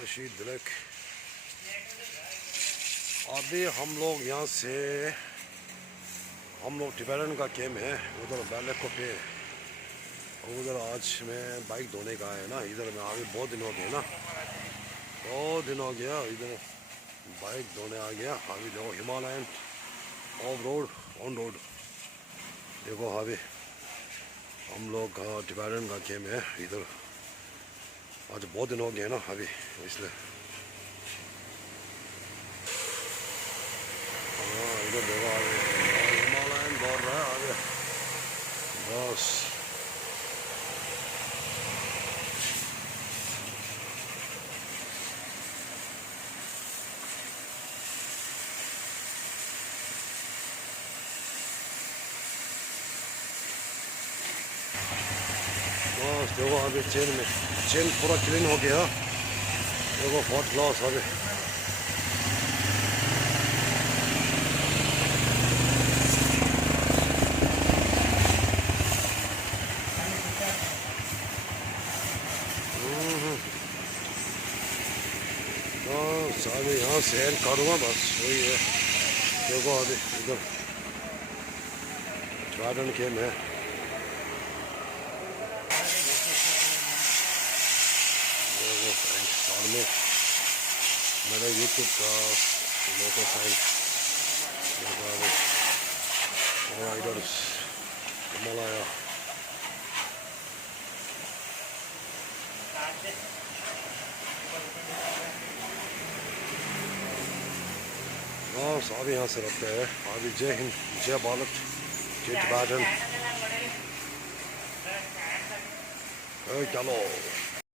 काशी दिलक। अभी हम लोग यहाँ से टिबेटन का कैम्प है उधर बैलेको पे। उधर आज मैं बाइक धोने का है ना, इधर में अभी बहुत दिन हो गए ना, बहुत दिन हो गया इधर बाइक धोने आ गया। अभी देखो Himalayan of road on road देखो। अभी हम लोग टिबेटन का कैम्प है इधर। आज बहुत दिन हो गए ना अभी इसलिए। हाँ इधर देखो अभी हिमालयन दौड़ रहा है आगे बस। बस देखो अभी चेन पूरा क्लीन हो गया। देखो बहुत लॉस अभी। बस अभी यहाँ से एंड काटूंगा बस वही है। देखो अभी इधर टिबेटन कैम्प है। और में मेरा यूट्यूब का लोगो साइन राइडर्स हिमालय। बस अभी यहाँ से रखते हैं। अभी जय हिंद, जय भारत, जय टिबेटन। चलो।